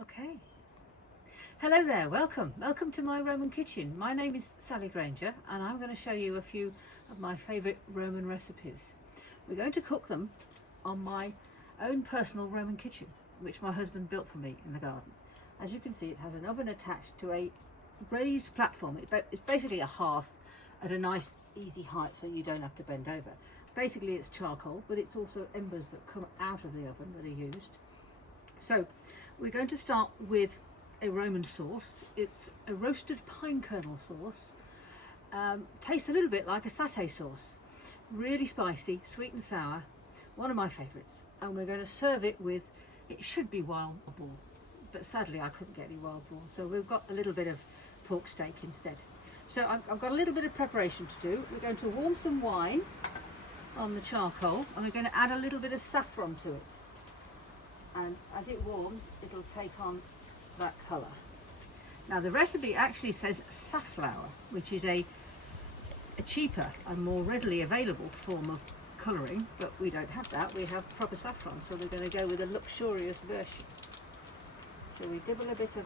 Okay. Hello there, welcome to my Roman kitchen. My name is Sally Granger and I'm going to show you a few of my favourite Roman recipes. We're going to cook them on my own personal Roman kitchen, which my husband built for me in the garden. As you can see, it has an oven attached to a raised platform. It's basically a hearth at a nice easy height so you don't have to bend over. Basically it's charcoal, but it's also embers that come out of the oven that are used. So we're going to start with a Roman sauce. It's a roasted pine kernel sauce. Tastes a little bit like a satay sauce. Really spicy, sweet and sour. One of my favourites. And we're going to serve it with, it should be wild boar, but sadly I couldn't get any wild boar. So we've got a little bit of pork steak instead. So I've got a little bit of preparation to do. We're going to warm some wine on the charcoal and we're going to add a little bit of saffron to it. And as it warms, it'll take on that colour. Now the recipe actually says safflower, which is a cheaper and more readily available form of colouring, but we don't have that. We have proper saffron, so we're going to go with a luxurious version. So we dibble a bit of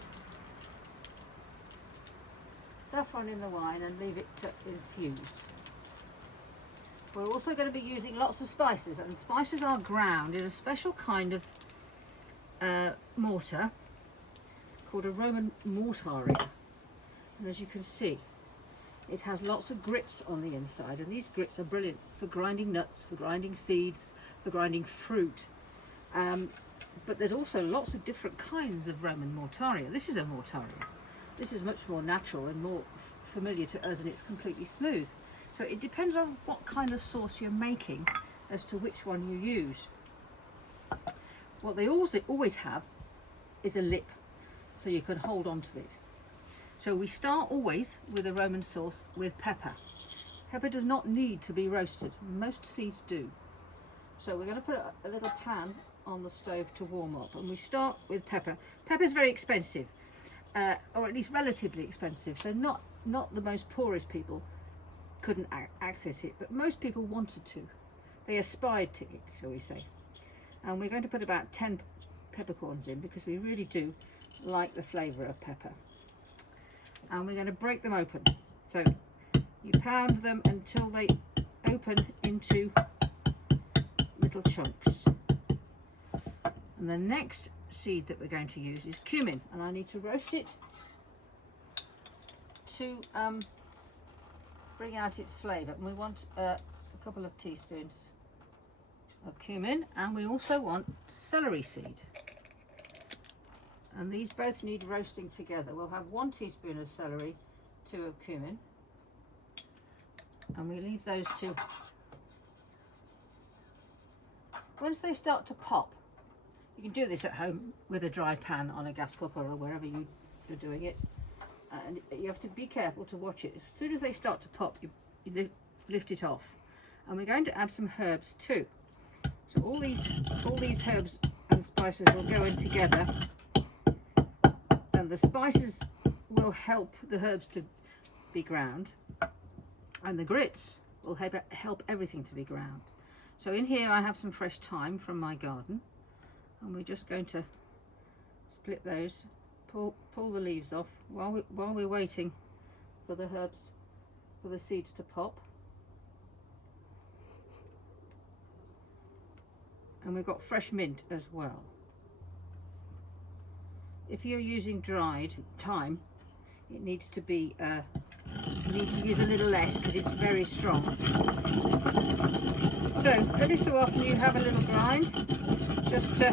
saffron in the wine and leave it to infuse. We're also going to be using lots of spices, and spices are ground in a special kind of mortar called a Roman mortaria, and as you can see it has lots of grits on the inside, and these grits are brilliant for grinding nuts, for grinding seeds, for grinding fruit, but there's also lots of different kinds of Roman mortaria. This is a mortaria. This is much more natural and more familiar to us, and it's completely smooth. So it depends on what kind of sauce you're making as to which one you use. What they always have is a lip, so you can hold on to it. So we start always with a Roman sauce with pepper. Pepper does not need to be roasted. Most seeds do. So we're going to put a little pan on the stove to warm up, and we start with pepper. Pepper is very expensive, or at least relatively expensive. So not the most poorest people couldn't access it, but most people wanted to. They aspired to it, shall we say. And we're going to put about 10 peppercorns in because we really do like the flavour of pepper. And we're going to break them open. So you pound them until they open into little chunks. And the next seed that we're going to use is cumin, and I need to roast it to bring out its flavour. And we want a couple of teaspoons of cumin, and we also want celery seed, and these both need roasting together. We'll have 1 teaspoon of celery, 2 of cumin, and we leave those two. Once they start to pop, you can do this at home with a dry pan on a gas cooker or wherever you're doing it, and you have to be careful to watch it. As soon as they start to pop, you lift it off, and we're going to add some herbs too. So all these herbs and spices will go in together, and the spices will help the herbs to be ground, and the grits will help everything to be ground. So in here I have some fresh thyme from my garden, and we're just going to split those, pull the leaves off while we're waiting for the herbs, for the seeds to pop. And we've got fresh mint as well. If you're using dried thyme, it needs to be you need to use a little less because it's very strong. So every so often you have a little grind, just to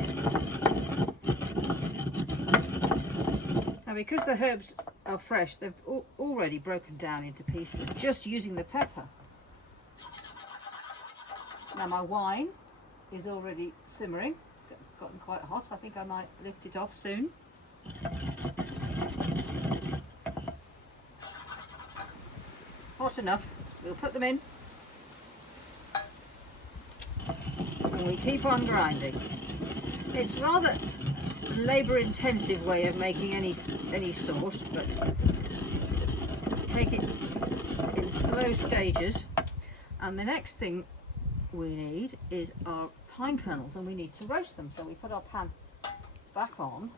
now, because the herbs are fresh, they've already broken down into pieces just using the pepper. Now my wine is already simmering. It's gotten quite hot. I think I might lift it off soon. Hot enough. We'll put them in, and we keep on grinding. It's rather labour intensive way of making any sauce, but take it in slow stages. And the next thing we need is our pine kernels, and we need to roast them. So we put our pan back on,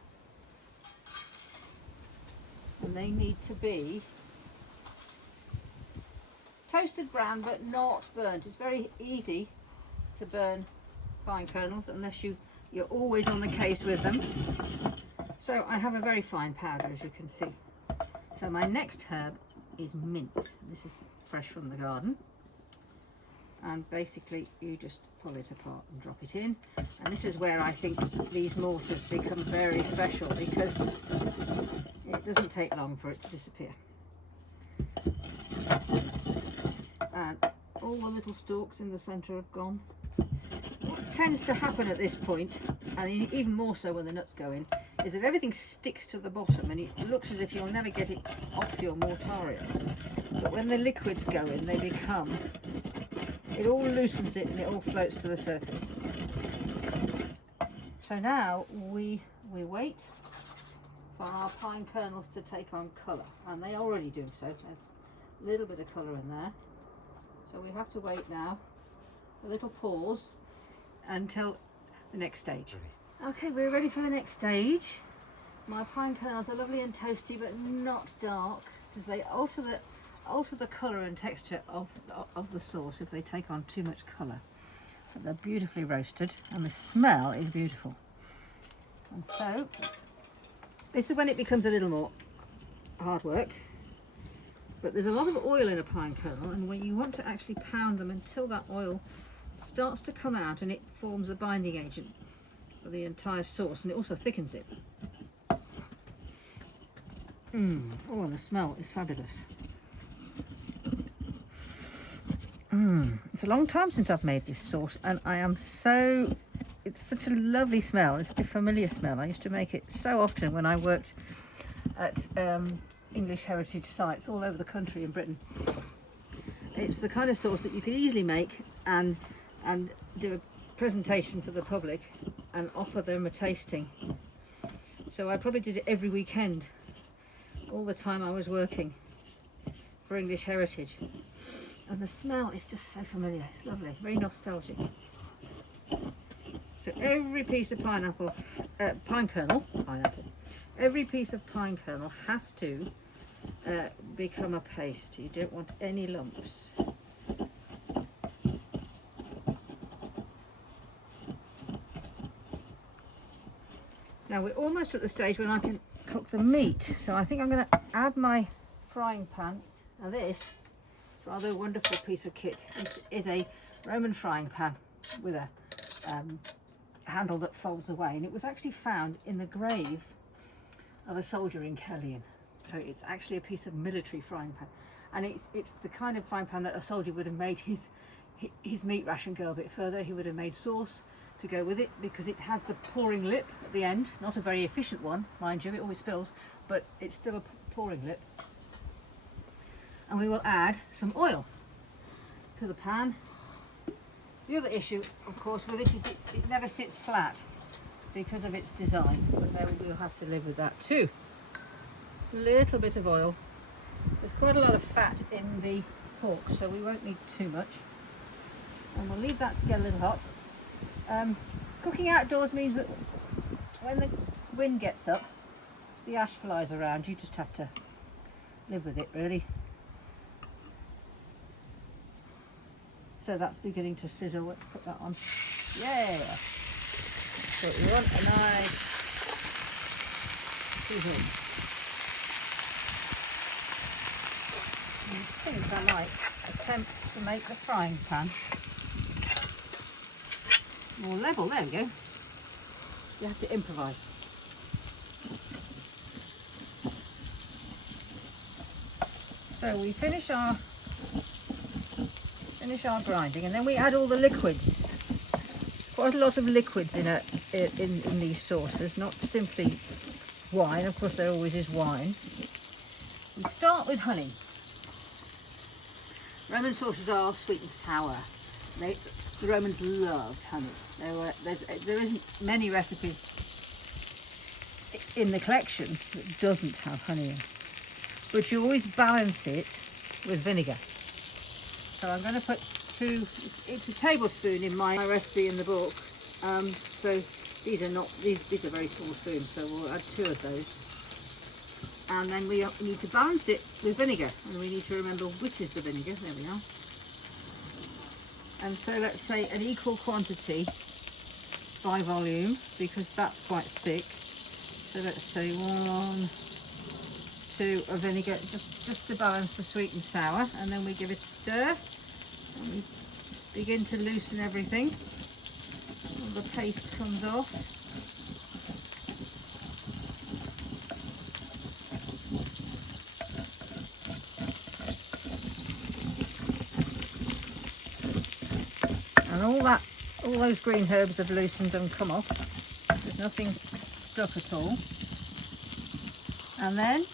and they need to be toasted brown but not burnt. It's very easy to burn pine kernels unless you're always on the case with them. So I have a very fine powder, as you can see. So my next herb is mint. This is fresh from the garden, and basically you just pull it apart and drop it in. And this is where I think these mortars become very special, because it doesn't take long for it to disappear. And all the little stalks in the centre have gone. What tends to happen at this point, and even more so when the nuts go in, is that everything sticks to the bottom and it looks as if you'll never get it off your mortaria. But when the liquids go in, they become, it all loosens it and it all floats to the surface. So now we wait for our pine kernels to take on colour, and they already do so. There's a little bit of colour in there. So we have to wait now, a little pause, until the next stage. Okay, we're ready for the next stage. My pine kernels are lovely and toasty, but not dark, because they alter the colour and texture of the sauce if they take on too much colour. But they're beautifully roasted, and the smell is beautiful. And so this is when it becomes a little more hard work. But there's a lot of oil in a pine kernel, and when you want to actually pound them until that oil starts to come out and it forms a binding agent for the entire sauce, and it also thickens it. Oh, and the smell is fabulous. It's a long time since I've made this sauce, and it's such a lovely smell. It's such a familiar smell. I used to make it so often when I worked at English heritage sites all over the country in Britain. It's the kind of sauce that you could easily make and do a presentation for the public and offer them a tasting. So I probably did it every weekend, all the time I was working for English heritage. And the smell is just so familiar. It's lovely, very nostalgic. So every piece of pine kernel, every piece of pine kernel has to become a paste. You don't want any lumps. Now we're almost at the stage when I can cook the meat. So I think I'm going to add my frying pan. Now this is a rather wonderful piece of kit. This is a Roman frying pan with a handle that folds away, and it was actually found in the grave of a soldier in Caerleon. So it's actually a piece of military frying pan, and it's the kind of frying pan that a soldier would have made his meat ration go a bit further. He would have made sauce to go with it, because it has the pouring lip at the end. Not a very efficient one, mind you, it always spills, but it's still a pouring lip. And we will add some oil to the pan. The other issue, of course, with it is it never sits flat because of its design, but we'll have to live with that too. A little bit of oil. There's quite a lot of fat in the pork, so we won't need too much. And we'll leave that to get a little hot. Cooking outdoors means that when the wind gets up, the ash flies around. You just have to live with it, really. So that's beginning to sizzle. Let's put that on. Yeah. So we want a nice sizzle. I think I might attempt to make the frying pan more level. There we go. You have to improvise. So we finish our grinding, and then we add all the liquids. Quite a lot of liquids in these sauces, not simply wine. Of course, there always is wine. We start with honey. Roman sauces are sweet and sour. The Romans loved honey. There isn't many recipes in the collection that doesn't have honey in, but you always balance it with vinegar. So I'm going to put it's a tablespoon in my recipe in the book. So these are very small spoons, so we'll add 2 of those. And then we need to balance it with vinegar, and we need to remember which is the vinegar. There we are. And so let's say an equal quantity by volume, because that's quite thick. So let's say 1, 2 of vinegar, just to balance the sweet and sour. And then we give it a stir, and we begin to loosen everything. All the paste comes off. And all those green herbs have loosened and come off. There's nothing stuck at all. And then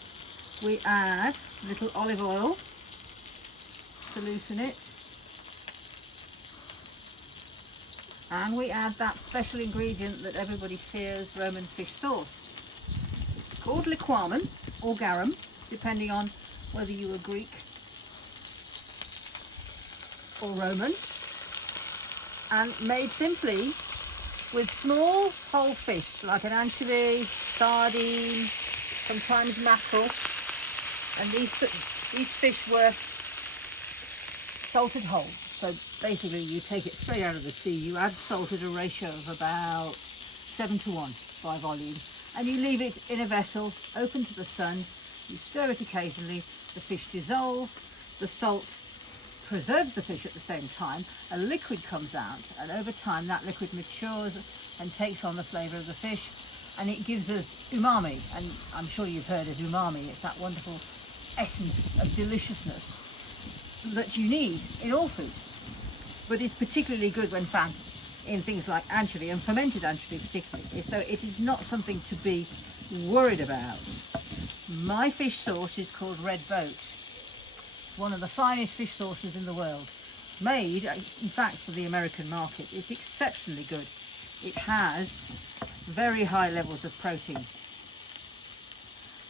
we add a little olive oil to loosen it. And we add that special ingredient that everybody fears, Roman fish sauce. It's called liquamen or garum, depending on whether you are Greek or Roman. And made simply with small whole fish like an anchovy, sardine, sometimes mackerel. And these fish were salted whole. So basically you take it straight out of the sea, you add salt at a ratio of about 7 to 1 by volume, and you leave it in a vessel open to the sun. You stir it occasionally, the fish dissolves, the salt preserves the fish at the same time, a liquid comes out, and over time that liquid matures and takes on the flavour of the fish, and it gives us umami. And I'm sure you've heard of umami. It's that wonderful essence of deliciousness that you need in all food, but it's particularly good when found in things like anchovy, and fermented anchovy particularly. So it is not something to be worried about. My fish sauce is called Red Boat, one of the finest fish sauces in the world, made in fact for the American market. It's exceptionally good. It has very high levels of protein,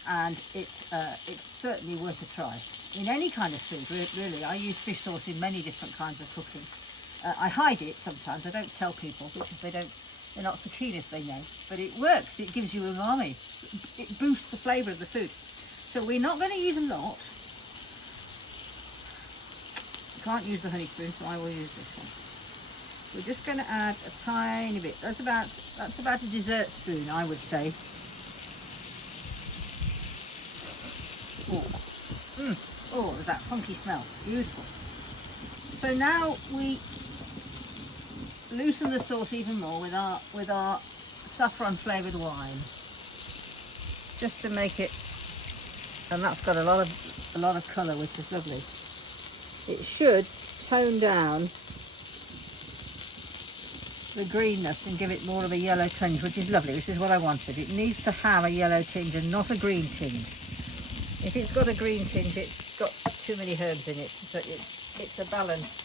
and it's certainly worth a try in any kind of food. Really, I use fish sauce in many different kinds of cooking. I hide it sometimes. I don't tell people because they're not so keen if they know, but it works. It gives you umami. It boosts the flavour of the food. So we're not going to use a lot. Can't use the honey spoon, so I will use this one. We're just going to add a tiny bit. That's about a dessert spoon, I would say. Oh, there's that funky smell. Beautiful. So now we loosen the sauce even more with our saffron flavoured wine, just to make it. And that's got a lot of colour, which is lovely. It should tone down the greenness and give it more of a yellow tinge, which is lovely, which is what I wanted. It needs to have a yellow tinge and not a green tinge. If it's got a green tinge, it's got too many herbs in it, so it's a balance.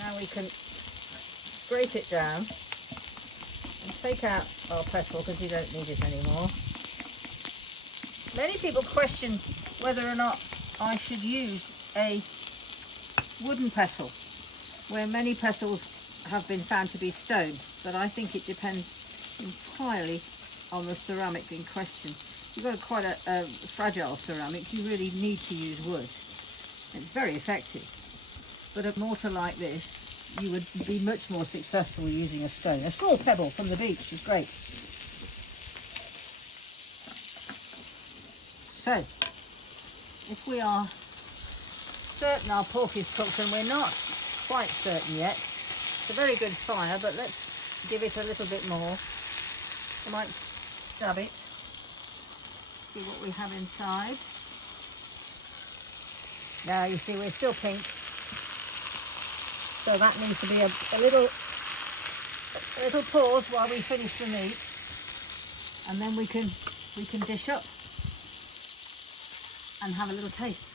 Now we can scrape it down and take out our pestle because you don't need it anymore. Many people question whether or not I should use a wooden pestle, where many pestles have been found to be stone, but I think it depends entirely on the ceramic in question. You've got quite a fragile ceramic, you really need to use wood. It's very effective, but a mortar like this, you would be much more successful using a stone. A small pebble from the beach is great. So, if we are certain our pork is cooked, and we're not quite certain yet, it's a very good fire, but let's give it a little bit more. I might stab it, see what we have inside. Now you see we're still pink, so that needs to be a little pause while we finish the meat, and then we can dish up and have a little taste.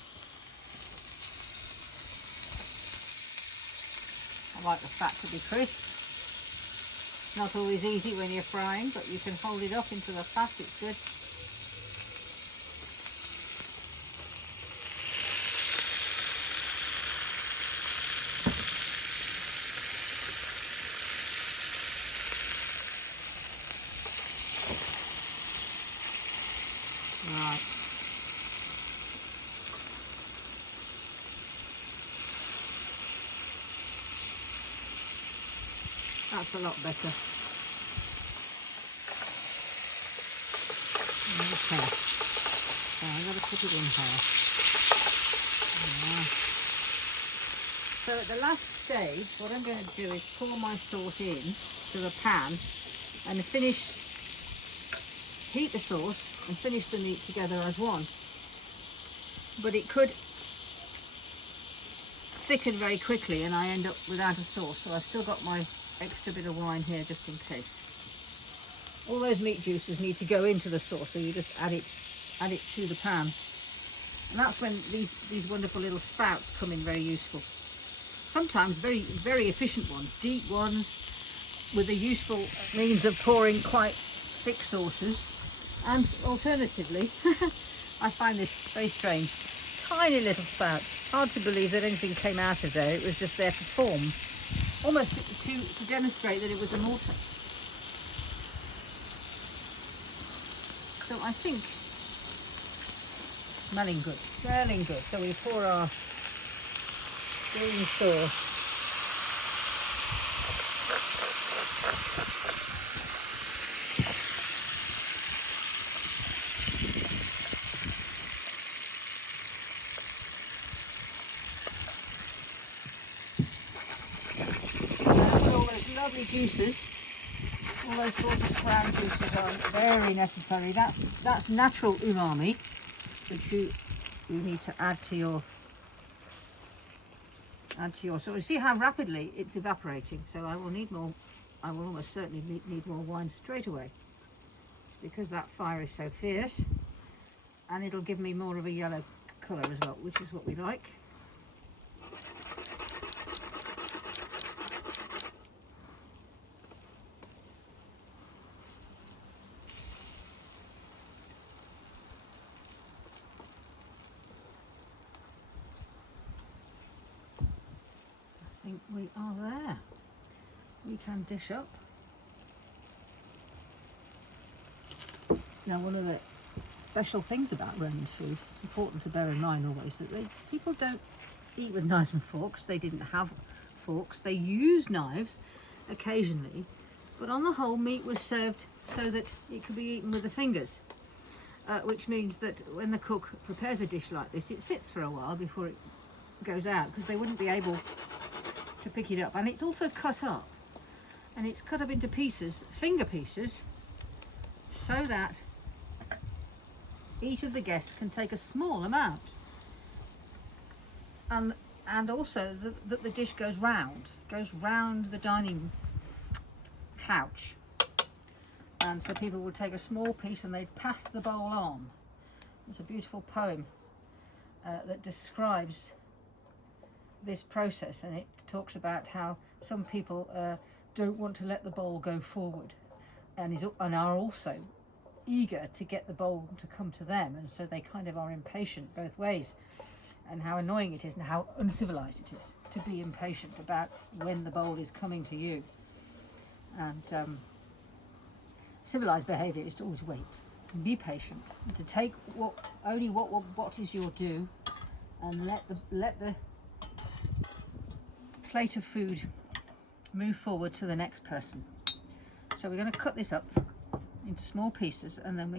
I like the fat to be crisp. Not always easy when you're frying, but you can hold it up into the fat, it's good. Right. That's a lot better. Okay. So I'm going to put it in here. Right. So at the last stage, what I'm going to do is pour my sauce in to the pan and heat the sauce and finish the meat together as one. But it could thicken very quickly and I end up without a sauce, so I've still got my extra bit of wine here just in case. All those meat juices need to go into the sauce, so you just add it to the pan. And that's when these wonderful little spouts come in very useful. Sometimes very, very efficient ones, deep ones, with a useful means of pouring quite thick sauces. And alternatively, I find this very strange, tiny little spout. Hard to believe that anything came out of there. It was just there for form, almost to demonstrate that it was a mortar. So I think smelling good. So we pour our green sauce. All those lovely juices, all those gorgeous brown juices are very necessary. That's natural umami, which you need to add to your so you see how rapidly it's evaporating. So I will need more. I will almost certainly need more wine straight away. It's because that fire is so fierce, and it'll give me more of a yellow colour as well, which is what we like. I think we are there. We can dish up. Now, one of the special things about Roman food, it's important to bear in mind always, that people don't eat with knives and forks. They didn't have forks. They used knives occasionally, but on the whole, meat was served so that it could be eaten with the fingers, which means that when the cook prepares a dish like this, it sits for a while before it goes out, because they wouldn't be able to pick it up. And it's also cut up, and it's cut up into pieces, finger pieces, so that each of the guests can take a small amount, and also that the dish goes round the dining couch, and so people will take a small piece and they'd pass the bowl on. It's a beautiful poem that describes this process, and it talks about how some people don't want to let the bowl go forward and are also eager to get the bowl to come to them, and so they kind of are impatient both ways, and how annoying it is and how uncivilized it is to be impatient about when the bowl is coming to you. And civilized behavior is to always wait and be patient and to take only what is your due, and let the plate of food move forward to the next person. So we're going to cut this up into small pieces, and then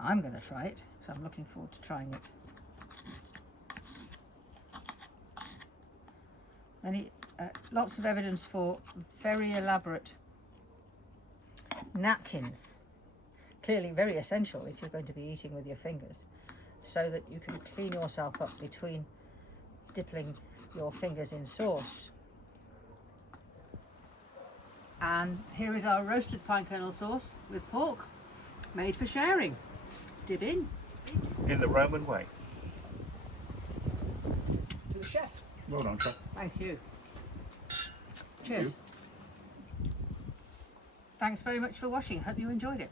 I'm going to try it, so I'm looking forward to trying it. Lots of evidence for very elaborate napkins, clearly very essential if you're going to be eating with your fingers, so that you can clean yourself up between dipping your fingers in sauce. And here is our roasted pine kernel sauce with pork, made for sharing. Dip in. In the Roman way. To the chef. Well done, sir. Thank you. Cheers. Thanks very much for watching. Hope you enjoyed it.